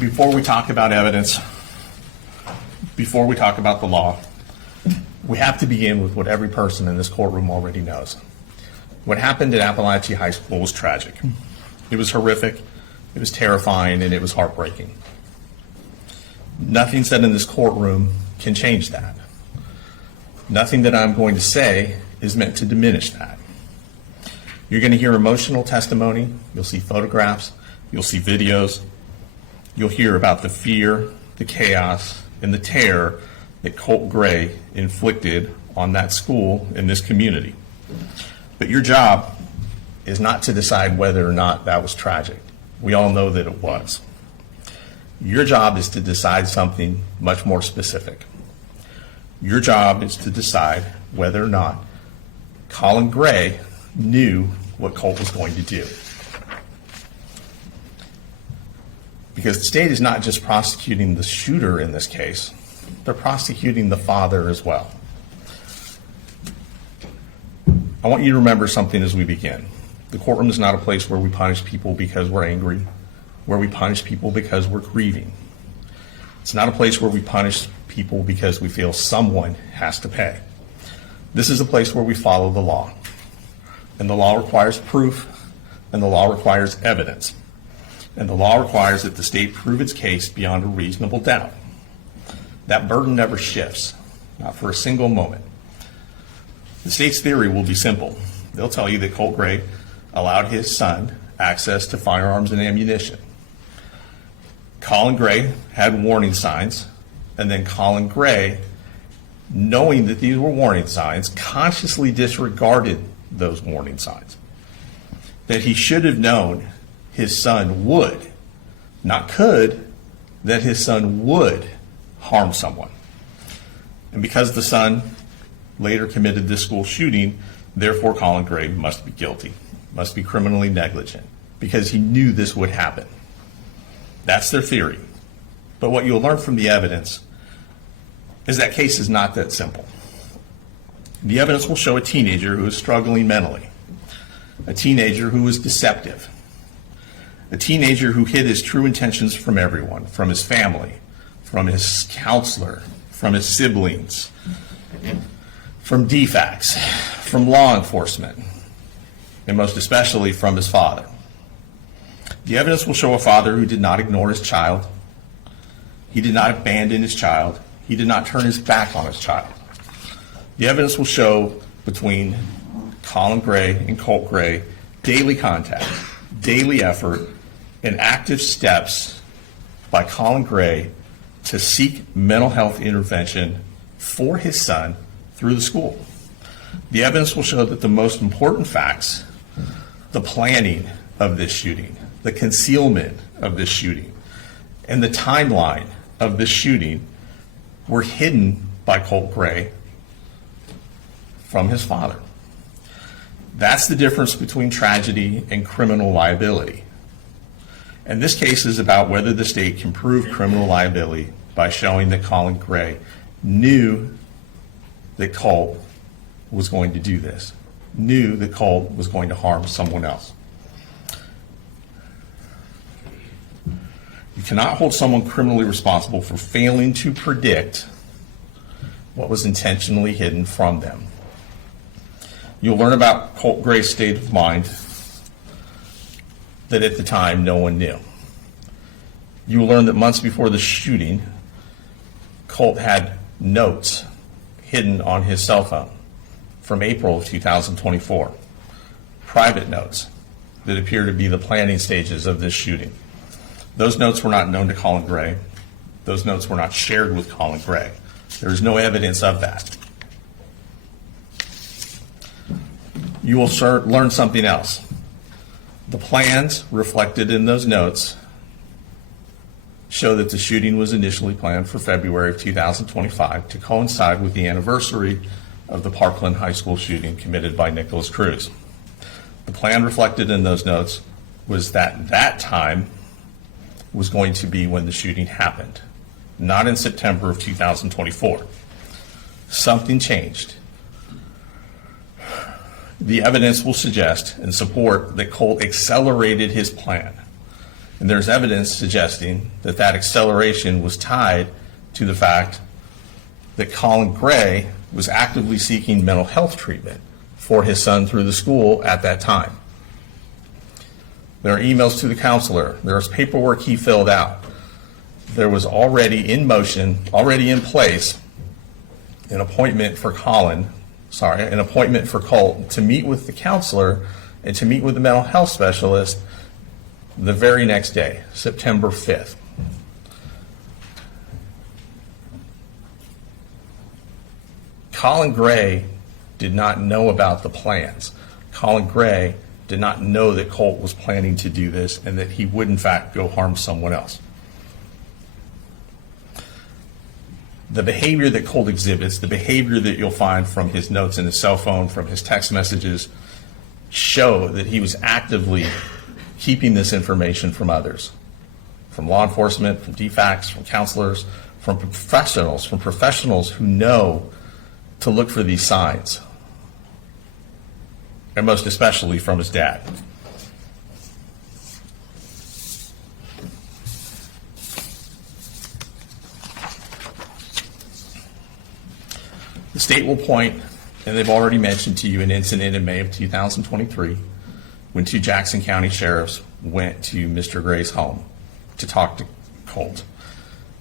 Before we talk about evidence, before we talk about the law, we have to begin with what every person in this courtroom already knows. What happened at Apalachee High School was tragic. It was horrific, it was terrifying, and it was heartbreaking. Nothing said in this courtroom can change that. Nothing that I'm going to say is meant to diminish that. You're going to hear emotional testimony, you'll see photographs, you'll see videos, you'll hear about the fear, the chaos, and the terror that Colt Gray inflicted on that school and this community. But your job is not to decide whether or not that was tragic. We all know that it was. Your job is to decide something much more specific. Your job is to decide whether or not Colin Gray knew what Colt was going to do. Because the state is not just prosecuting the shooter in this case, they're prosecuting the father as well. I want you to remember something as we begin. The courtroom is not a place where we punish people because we're angry, where we punish people because we're grieving. It's not a place where we punish people because we feel someone has to pay. This is a place where we follow the law. And the law requires proof, and the law requires evidence. And the law requires that the state prove its case beyond a reasonable doubt. That burden never shifts, not for a single moment. The state's theory will be simple. They'll tell you that Colt Gray allowed his son access to firearms and ammunition. Colin Gray had warning signs, and then Colin Gray, knowing that these were warning signs, consciously disregarded those warning signs. That he should have known his son would, not could, that his son would harm someone. And because the son later committed this school shooting, therefore Colin Gray must be guilty, must be criminally negligent, because he knew this would happen. That's their theory. But what you'll learn from the evidence is that case is not that simple. The evidence will show a teenager who is struggling mentally, a teenager who is deceptive, a teenager who hid his true intentions from everyone, from his family, from his counselor, from his siblings, from DFACS, from law enforcement, and most especially from his father. The evidence will show a father who did not ignore his child. He did not abandon his child. He did not turn his back on his child. The evidence will show between Colin Gray and Colt Gray daily contact, daily effort, and active steps by Colin Gray to seek mental health intervention for his son through the school. The evidence will show that the most important facts, the planning of this shooting, the concealment of this shooting, and the timeline of this shooting were hidden by Colt Gray from his father. That's the difference between tragedy and criminal liability. And this case is about whether the state can prove criminal liability by showing that Colin Gray knew that Colt was going to do this, knew that Colt was going to harm someone else. You cannot hold someone criminally responsible for failing to predict what was intentionally hidden from them. You'll learn about Colt Gray's state of mind that at the time no one knew. You will learn that months before the shooting, Colt had notes hidden on his cell phone from April of 2024, private notes that appear to be the planning stages of this shooting. Those notes were not known to Colin Gray. Those notes were not shared with Colin Gray. There is no evidence of that. You will learn something else. The plans reflected in those notes show that the shooting was initially planned for February of 2025 to coincide with the anniversary of the Parkland High School shooting committed by Nicholas Cruz. The plan reflected in those notes was that that time was going to be when the shooting happened, not in September of 2024. Something changed. The evidence will suggest and support that Colt accelerated his plan. And there's evidence suggesting that that acceleration was tied to the fact that Colin Gray was actively seeking mental health treatment for his son through the school at that time. There are emails to the counselor. There's paperwork he filled out. There was already in motion, already in place, an appointment for Colt to meet with the counselor and to meet with the mental health specialist the very next day, September 5th. Colin Gray did not know about the plans. Colin Gray did not know that Colt was planning to do this and that he would in fact go harm someone else. The behavior that Colt exhibits, the behavior that you'll find from his notes in his cell phone, from his text messages, show that he was actively keeping this information from others, from law enforcement, from DFACs, from counselors, from professionals who know to look for these signs, and most especially from his dad. The state will point, and they've already mentioned to you, an incident in May of 2023 when two Jackson County sheriffs went to Mr. Gray's home to talk to Colt.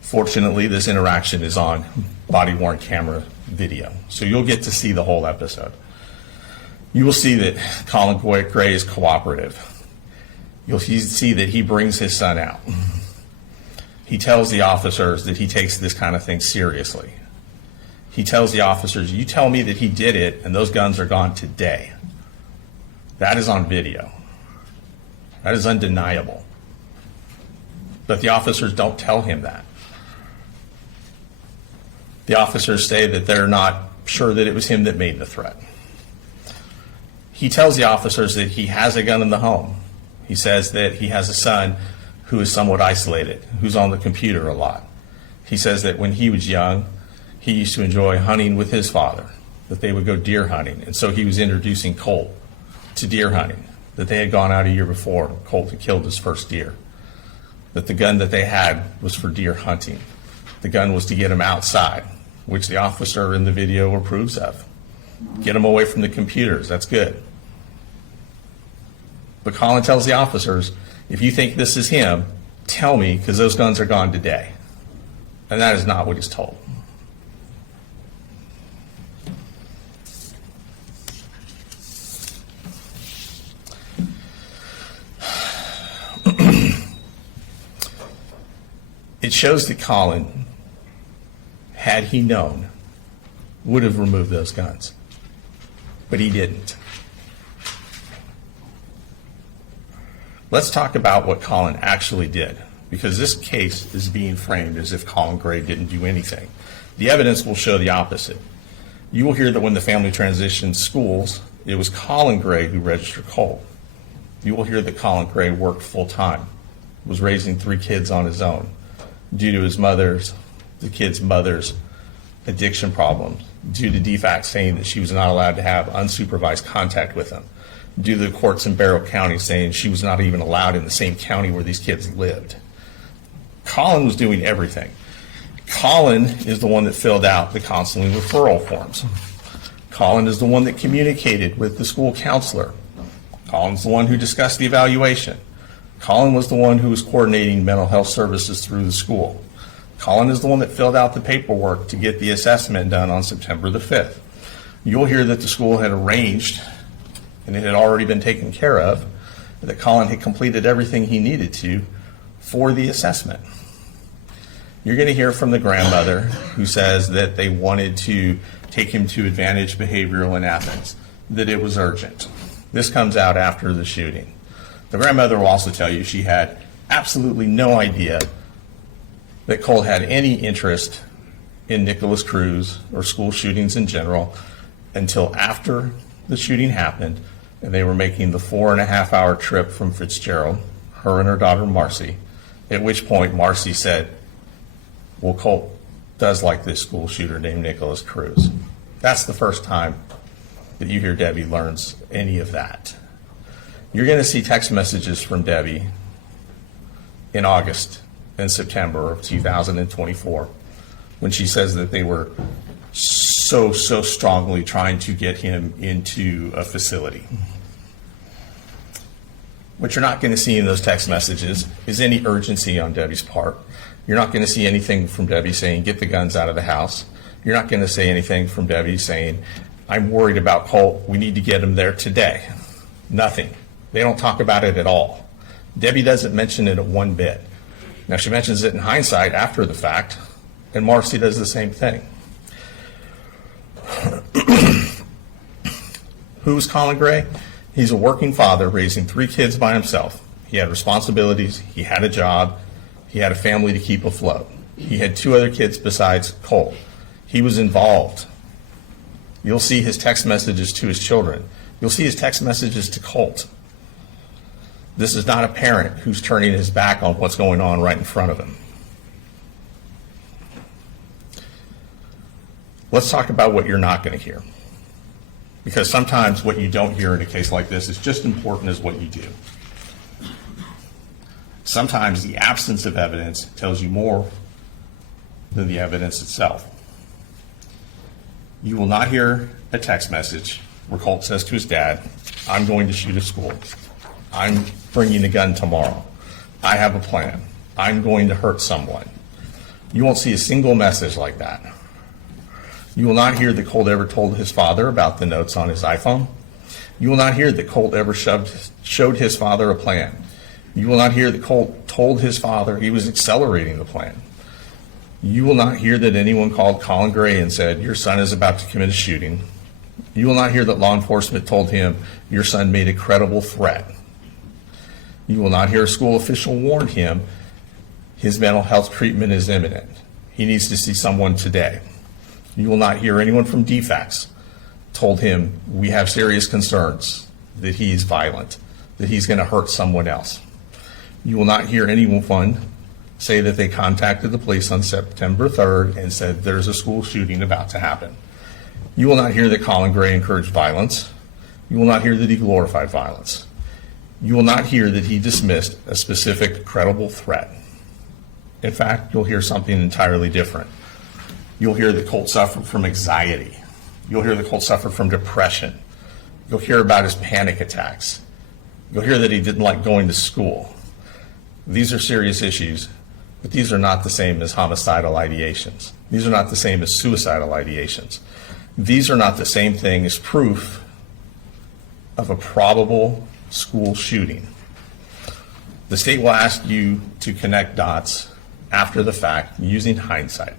Fortunately, this interaction is on body-worn camera video, so you'll get to see the whole episode. You will see that Colin Gray is cooperative. You'll see that he brings his son out. He tells the officers that he takes this kind of thing seriously. He tells the officers, you tell me that he did it and those guns are gone today. That is on video. That is undeniable. But the officers don't tell him that. The officers say that they're not sure that it was him that made the threat. He tells the officers that he has a gun in the home. He says that he has a son who is somewhat isolated, who's on the computer a lot. He says that when he was young, he used to enjoy hunting with his father, that they would go deer hunting. And so he was introducing Colt to deer hunting, that they had gone out a year before. Colt had killed his first deer, that the gun that they had was for deer hunting. The gun was to get him outside, which the officer in the video approves of. Get him away from the computers, that's good. But Colin tells the officers, if you think this is him, tell me, because those guns are gone today. And that is not what he's told. It shows that Colin, had he known, would have removed those guns. But he didn't. Let's talk about what Colin actually did, because this case is being framed as if Colin Gray didn't do anything. The evidence will show the opposite. You will hear that when the family transitioned schools, it was Colin Gray who registered Colt. You will hear that Colin Gray worked full-time, was raising 3 kids on his own, due to the kid's mother's addiction problems, due to DFAC saying that she was not allowed to have unsupervised contact with him, due to the courts in Barrow County saying she was not even allowed in the same county where these kids lived. Colin was doing everything. Colin is the one that filled out the counseling referral forms. Colin is the one that communicated with the school counselor. Colin's the one who discussed the evaluation. Colin was the one who was coordinating mental health services through the school. Colin is the one that filled out the paperwork to get the assessment done on September the 5th. You'll hear that the school had arranged, and it had already been taken care of, that Colin had completed everything he needed to for the assessment. You're going to hear from the grandmother who says that they wanted to take him to Advantage Behavioral in Athens, that it was urgent. This comes out after the shooting. The grandmother will also tell you she had absolutely no idea that Colt had any interest in Nicholas Cruz or school shootings in general until after the shooting happened and they were making the 4.5-hour trip from Fitzgerald, her and her daughter Marcy, at which point Marcy said, well, Colt does like this school shooter named Nicholas Cruz. That's the first time that you hear Debbie learns any of that. You're going to see text messages from Debbie in August and September of 2024 when she says that they were so strongly trying to get him into a facility. What you're not going to see in those text messages is any urgency on Debbie's part. You're not going to see anything from Debbie saying, get the guns out of the house. You're not going to say anything from Debbie saying, I'm worried about Colt. We need to get him there today. Nothing. They don't talk about it at all. Debbie doesn't mention it one bit. Now, she mentions it in hindsight after the fact, and Marcy does the same thing. Who was Colin Gray? He's a working father raising 3 kids by himself. He had responsibilities. He had a job. He had a family to keep afloat. He had 2 other kids besides Colt. He was involved. You'll see his text messages to his children. You'll see his text messages to Colt. This is not a parent who's turning his back on what's going on right in front of him. Let's talk about what you're not going to hear. Because sometimes what you don't hear in a case like this is just important as what you do. Sometimes the absence of evidence tells you more than the evidence itself. You will not hear a text message where Colt says to his dad, I'm going to shoot a school. I'm bringing a gun tomorrow. I have a plan. I'm going to hurt someone. You won't see a single message like that. You will not hear that Colt ever told his father about the notes on his iPhone. You will not hear that Colt ever showed his father a plan. You will not hear that Colt told his father he was accelerating the plan. You will not hear that anyone called Colin Gray and said, your son is about to commit a shooting. You will not hear that law enforcement told him, your son made a credible threat. You will not hear a school official warn him his mental health treatment is imminent. He needs to see someone today. You will not hear anyone from DFACS told him, we have serious concerns that he's violent, that he's going to hurt someone else. You will not hear anyone say that they contacted the police on September 3rd and said there's a school shooting about to happen. You will not hear that Colin Gray encouraged violence. You will not hear that he glorified violence. You will not hear that he dismissed a specific credible threat. In fact, you'll hear something entirely different. You'll hear that Colt suffered from anxiety. You'll hear that Colt suffered from depression. You'll hear about his panic attacks. You'll hear that he didn't like going to school. These are serious issues, but these are not the same as homicidal ideations. These are not the same as suicidal ideations. These are not the same thing as proof of a probable school shooting. The state will ask you to connect dots after the fact using hindsight.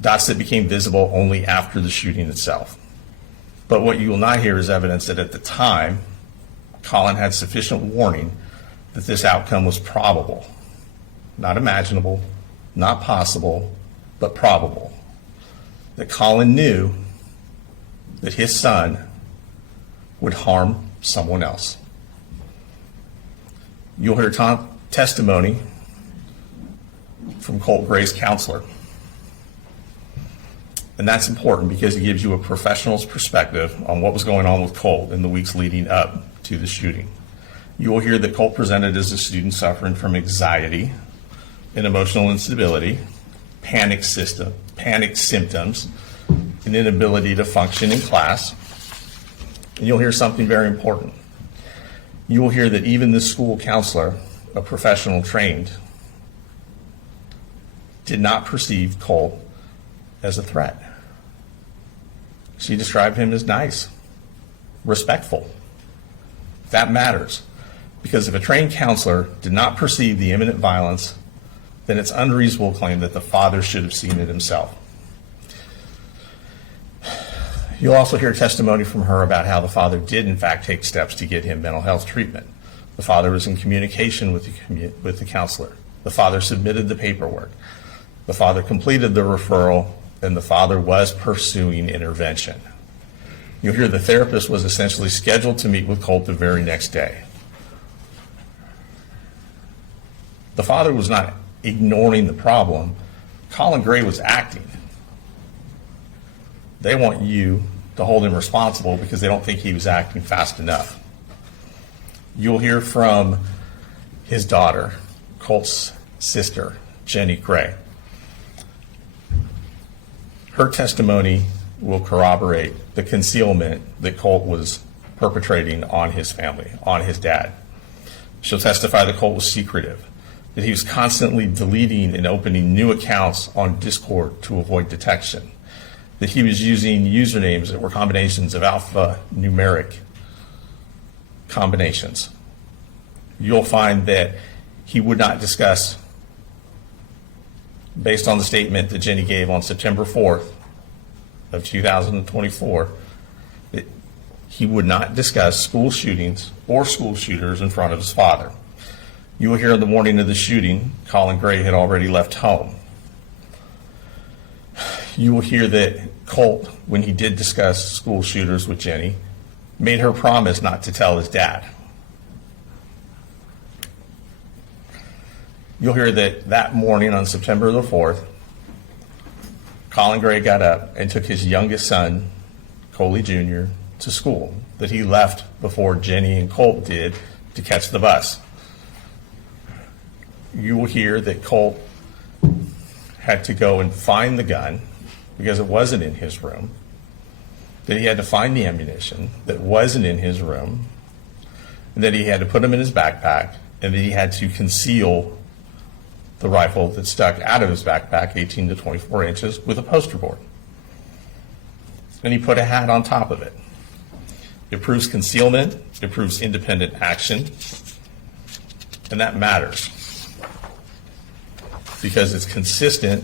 Dots that became visible only after the shooting itself. But what you will not hear is evidence that at the time, Colin had sufficient warning that this outcome was probable. Not imaginable, not possible, but probable. That Colin knew that his son would harm someone else. You'll hear testimony from Colt Gray's counselor. And that's important because it gives you a professional's perspective on what was going on with Colt in the weeks leading up to the shooting. You will hear that Colt presented as a student suffering from anxiety and emotional instability, panic symptoms, an inability to function in class. And you'll hear something very important. You will hear that even the school counselor, a professional trained, did not perceive Colt as a threat. She described him as nice, respectful. That matters, because if a trained counselor did not perceive the imminent violence, then it's unreasonable to claim that the father should have seen it himself. You'll also hear testimony from her about how the father did in fact take steps to get him mental health treatment. The father was in communication with the counselor. The father submitted the paperwork. The father completed the referral, and the father was pursuing intervention. You'll hear the therapist was essentially scheduled to meet with Colt the very next day. The father was not ignoring the problem. Colin Gray was acting. They want you to hold him responsible because they don't think he was acting fast enough. You'll hear from his daughter, Colt's sister, Jenny Gray. Her testimony will corroborate the concealment that Colt was perpetrating on his family, on his dad. She'll testify that Colt was secretive, that he was constantly deleting and opening new accounts on Discord to avoid detection, that he was using usernames that were combinations of alphanumeric combinations. You'll find that he would not discuss, based on the statement that Jenny gave on September 4th of 2024, that he would not discuss school shootings or school shooters in front of his father. You will hear on the morning of the shooting, Colin Gray had already left home. You will hear that Colt, when he did discuss school shooters with Jenny, made her promise not to tell his dad. You'll hear that morning on September the 4th, Colin Gray got up and took his youngest son, Coley Jr., to school, that he left before Jenny and Colt did to catch the bus. You will hear that Colt had to go and find the gun because it wasn't in his room, that he had to find the ammunition that wasn't in his room, and that he had to put them in his backpack, and that he had to conceal the rifle that stuck out of his backpack 18 to 24 inches with a poster board. And he put a hat on top of it. It proves concealment, it proves independent action, and that matters because it's consistent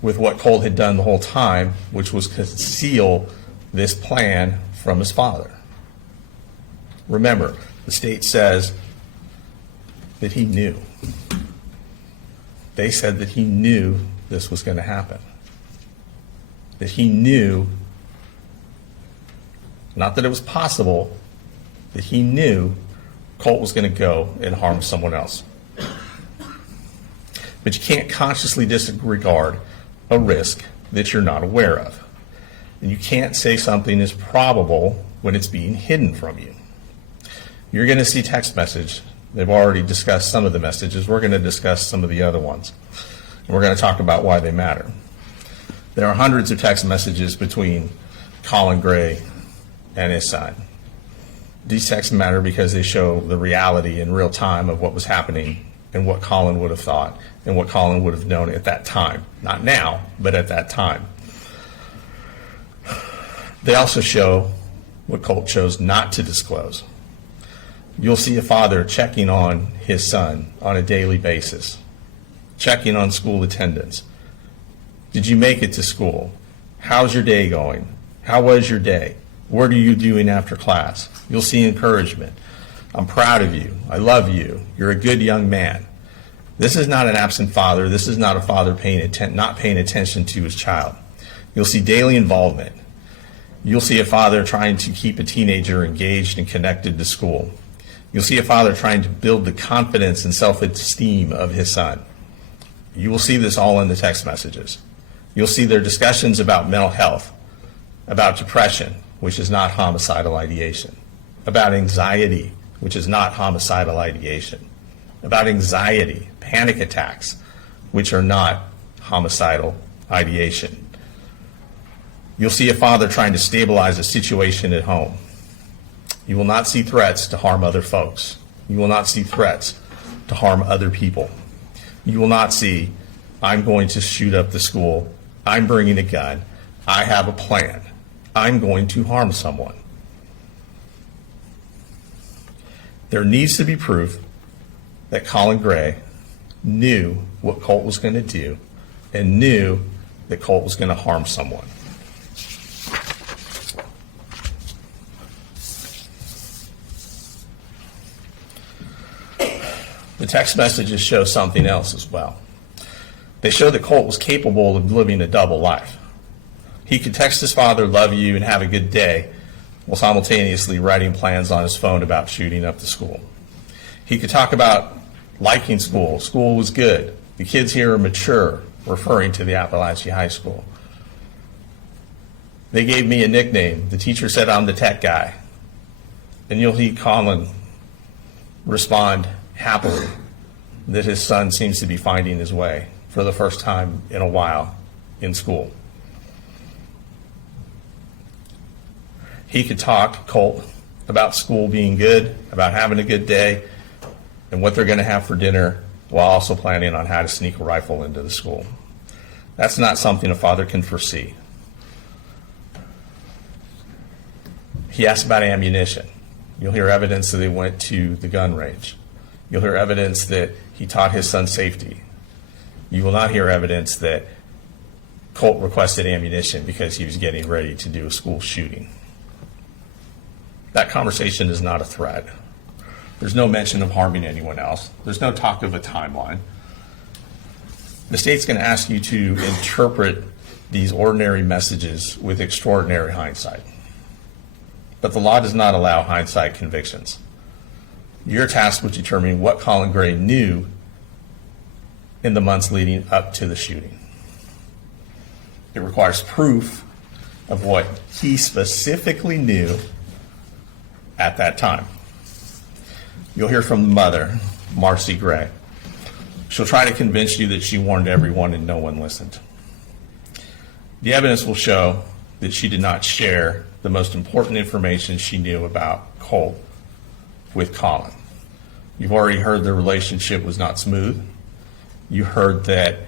with what Colt had done the whole time, which was conceal this plan from his father. Remember, the state says that he knew. They said that he knew this was going to happen. That he knew, not that it was possible, that he knew Colt was going to go and harm someone else. But you can't consciously disregard a risk that you're not aware of. And you can't say something is probable when it's being hidden from you. You're going to see text message. They've already discussed some of the messages. We're going to discuss some of the other ones. And we're going to talk about why they matter. There are hundreds of text messages between Colin Gray and his son. These texts matter because they show the reality in real time of what was happening and what Colin would have thought and what Colin would have known at that time. Not now, but at that time. They also show what Colt chose not to disclose. You'll see a father checking on his son on a daily basis, checking on school attendance. Did you make it to school? How's your day going? How was your day? What are you doing after class? You'll see encouragement. I'm proud of you. I love you. You're a good young man. This is not an absent father. This is not a father not paying attention to his child. You'll see daily involvement. You'll see a father trying to keep a teenager engaged and connected to school. You'll see a father trying to build the confidence and self-esteem of his son. You will see this all in the text messages. You'll see their discussions about mental health, about depression, which is not homicidal ideation, about anxiety, which is not homicidal ideation, about anxiety, panic attacks, which are not homicidal ideation. You'll see a father trying to stabilize a situation at home. You will not see threats to harm other folks. You will not see threats to harm other people. You will not see, I'm going to shoot up the school, I'm bringing a gun, I have a plan, I'm going to harm someone. There needs to be proof that Colin Gray knew what Colt was going to do and knew that Colt was going to harm someone. The text messages show something else as well. They show that Colt was capable of living a double life. He could text his father, love you, and have a good day, while simultaneously writing plans on his phone about shooting up the school. He could talk about liking school. School was good. The kids here are mature, referring to the Apalachee High School. They gave me a nickname. The teacher said I'm the tech guy. And you'll hear Colin respond, happily that his son seems to be finding his way for the first time in a while in school. He could talk, Colt, about school being good, about having a good day, and what they're going to have for dinner, while also planning on how to sneak a rifle into the school. That's not something a father can foresee. He asked about ammunition. You'll hear evidence that they went to the gun range. You'll hear evidence that he taught his son safety. You will not hear evidence that Colt requested ammunition because he was getting ready to do a school shooting. That conversation is not a threat. There's no mention of harming anyone else. There's no talk of a timeline. The state's going to ask you to interpret these ordinary messages with extraordinary hindsight. But the law does not allow hindsight convictions. You're tasked with determining what Colin Gray knew in the months leading up to the shooting. It requires proof of what he specifically knew at that time. You'll hear from the mother, Marcy Gray. She'll try to convince you that she warned everyone and no one listened. The evidence will show that she did not share the most important information she knew about Colt with Colin. You've already heard the relationship was not smooth. You heard that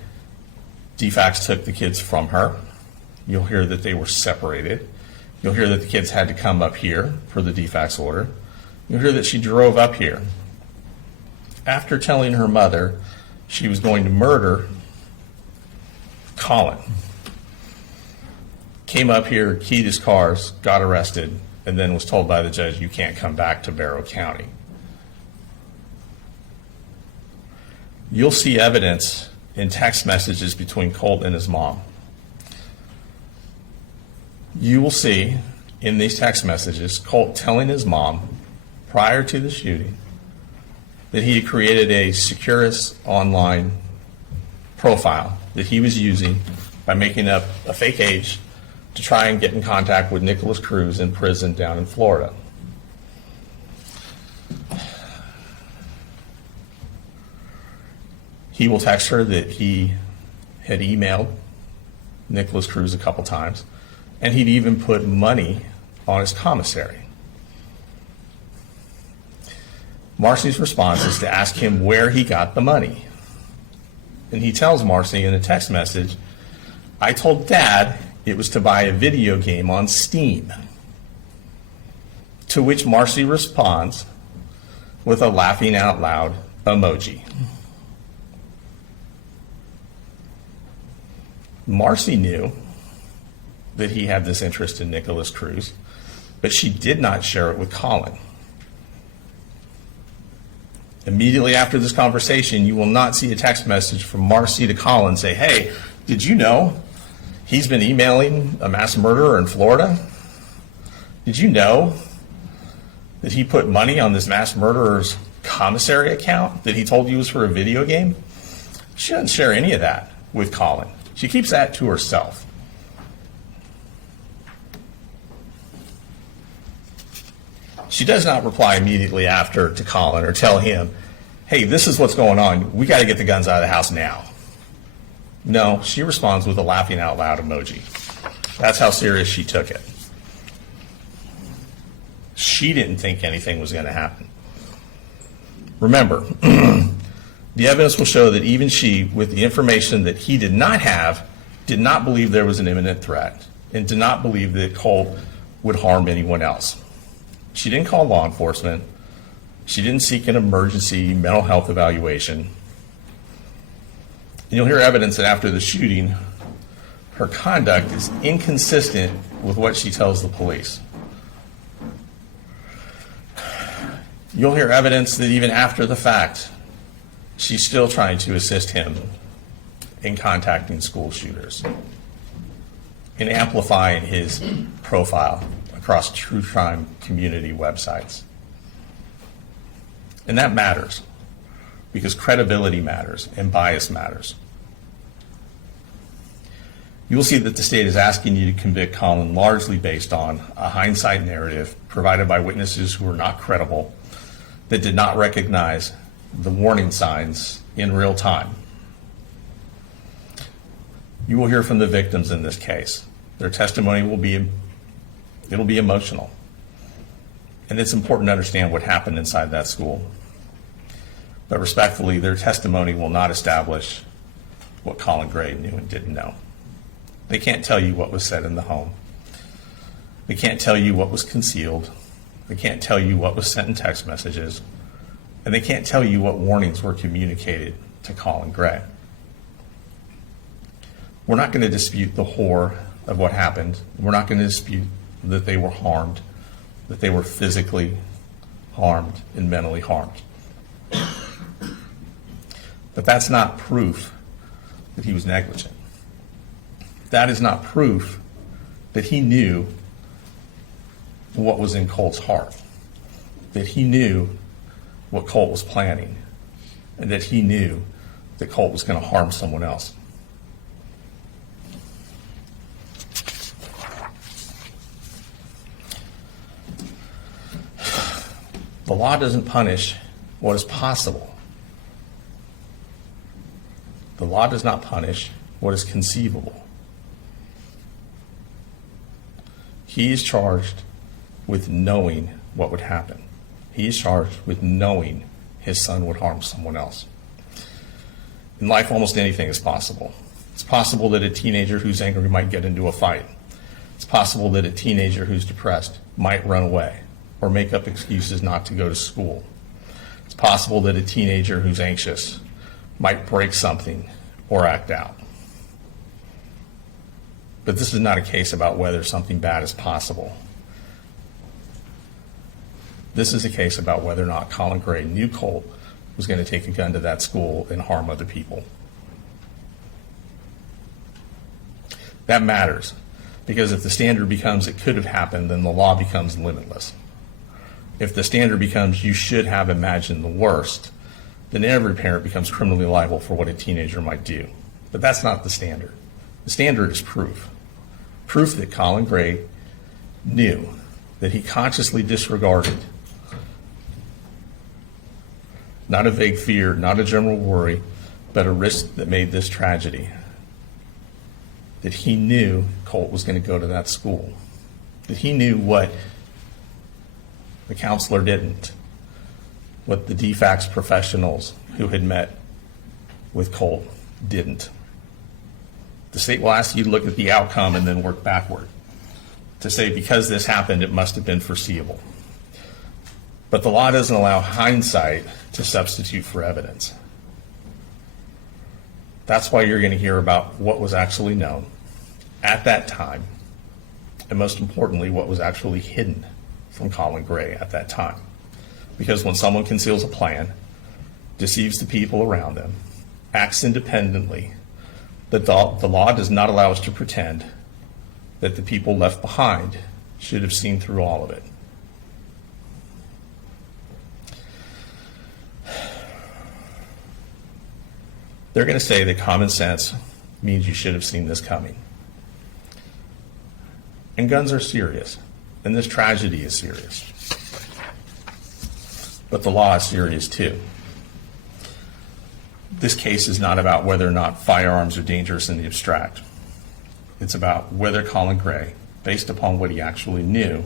DFACS took the kids from her. You'll hear that they were separated. You'll hear that the kids had to come up here for the DFACS order. You'll hear that she drove up here. After telling her mother she was going to murder Colin, came up here, keyed his cars, got arrested, and then was told by the judge, you can't come back to Barrow County. You'll see evidence in text messages between Colt and his mom. You will see in these text messages Colt telling his mom prior to the shooting that he had created a Securus online profile that he was using by making up a fake age to try and get in contact with Nicholas Cruz in prison down in Florida. He will text her that he had emailed Nicholas Cruz a couple times, and he'd even put money on his commissary. Marcy's response is to ask him where he got the money. And he tells Marcy in a text message, I told Dad it was to buy a video game on Steam. To which Marcy responds with a laughing out loud emoji. Marcy knew that he had this interest in Nicholas Cruz, but she did not share it with Colin. Immediately after this conversation, you will not see a text message from Marcy to Colin say, hey, did you know he's been emailing a mass murderer in Florida? Did you know that he put money on this mass murderer's commissary account that he told you was for a video game? She doesn't share any of that with Colin. She keeps that to herself. She does not reply immediately after to Colin or tell him, hey, this is what's going on. We got to get the guns out of the house now. No, she responds with a laughing out loud emoji. That's how serious she took it. She didn't think anything was going to happen. Remember, the evidence will show that even she, with the information that he did not have, did not believe there was an imminent threat and did not believe that Colt would harm anyone else. She didn't call law enforcement. She didn't seek an emergency mental health evaluation. And you'll hear evidence that after the shooting, her conduct is inconsistent with what she tells the police. You'll hear evidence that even after the fact, she's still trying to assist him in contacting school shooters and amplifying his profile across true crime community websites. And that matters because credibility matters and bias matters. You will see that the state is asking you to convict Colin largely based on a hindsight narrative provided by witnesses who were not credible, that did not recognize the warning signs in real time. You will hear from the victims in this case. Their testimony will be emotional. And it's important to understand what happened inside that school. But respectfully, their testimony will not establish what Colin Gray knew and didn't know. They can't tell you what was said in the home. They can't tell you what was concealed. They can't tell you what was sent in text messages. And they can't tell you what warnings were communicated to Colin Gray. We're not going to dispute the horror of what happened. We're not going to dispute that they were harmed, that they were physically harmed and mentally harmed. But that's not proof that he was negligent. That is not proof that he knew what was in Colt's heart, that he knew what Colt was planning, and that he knew that Colt was going to harm someone else. The law doesn't punish what is possible. The law does not punish what is conceivable. He is charged with knowing what would happen. He is charged with knowing his son would harm someone else. In life, almost anything is possible. It's possible that a teenager who's angry might get into a fight. It's possible that a teenager who's depressed might run away or make up excuses not to go to school. It's possible that a teenager who's anxious might break something or act out. But this is not a case about whether something bad is possible. This is a case about whether or not Colin Gray knew Colt was going to take a gun to that school and harm other people. That matters, because if the standard becomes it could have happened, then the law becomes limitless. If the standard becomes you should have imagined the worst, then every parent becomes criminally liable for what a teenager might do. But that's not the standard. The standard is proof. Proof that Colin Gray knew, that he consciously disregarded, not a vague fear, not a general worry, but a risk that made this tragedy. That he knew Colt was going to go to that school. That he knew what the counselor didn't, what the DFACS professionals who had met with Colt didn't. The state will ask you to look at the outcome and then work backward to say because this happened, it must have been foreseeable. But the law doesn't allow hindsight to substitute for evidence. That's why you're going to hear about what was actually known at that time, and most importantly, what was actually hidden from Colin Gray at that time. Because when someone conceals a plan, deceives the people around them, acts independently, the law does not allow us to pretend that the people left behind should have seen through all of it. They're going to say that common sense means you should have seen this coming. And guns are serious, and this tragedy is serious. But the law is serious too. This case is not about whether or not firearms are dangerous in the abstract. It's about whether Colin Gray, based upon what he actually knew,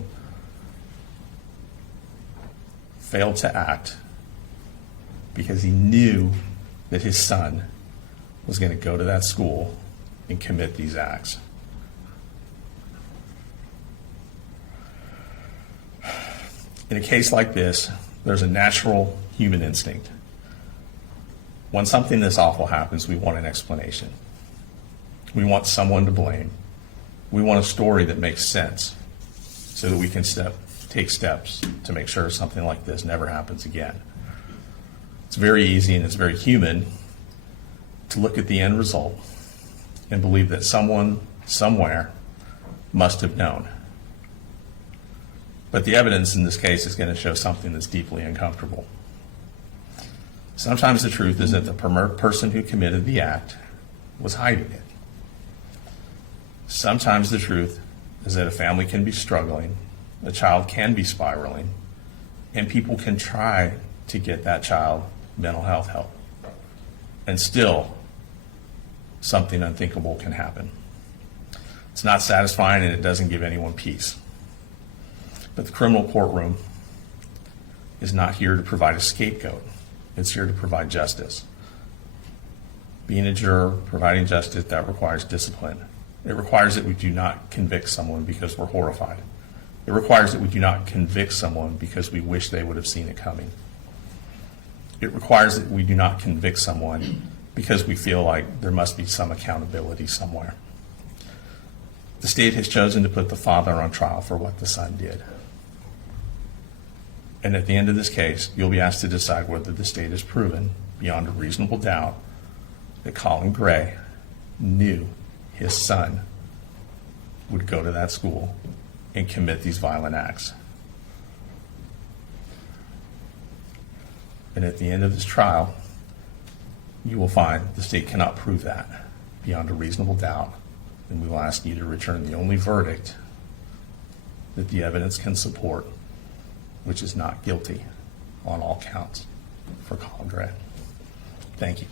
failed to act because he knew that his son was going to go to that school and commit these acts. In a case like this, there's a natural human instinct. When something this awful happens, we want an explanation. We want someone to blame. We want a story that makes sense so that we can take steps to make sure something like this never happens again. It's very easy and it's very human to look at the end result and believe that someone, somewhere, must have known. But the evidence in this case is going to show something that's deeply uncomfortable. Sometimes the truth is that the person who committed the act was hiding it. Sometimes the truth is that a family can be struggling, a child can be spiraling, and people can try to get that child mental health help. And still, something unthinkable can happen. It's not satisfying and it doesn't give anyone peace. But the criminal courtroom is not here to provide a scapegoat. It's here to provide justice. Being a juror, providing justice, that requires discipline. It requires that we do not convict someone because we're horrified. It requires that we do not convict someone because we wish they would have seen it coming. It requires that we do not convict someone because we feel like there must be some accountability somewhere. The state has chosen to put the father on trial for what the son did. And at the end of this case, you'll be asked to decide whether the state has proven beyond a reasonable doubt that Colin Gray knew his son would go to that school and commit these violent acts. And at the end of this trial, you will find the state cannot prove that beyond a reasonable doubt, and we will ask you to return the only verdict that the evidence can support, which is not guilty on all counts for Colin Gray. Thank you.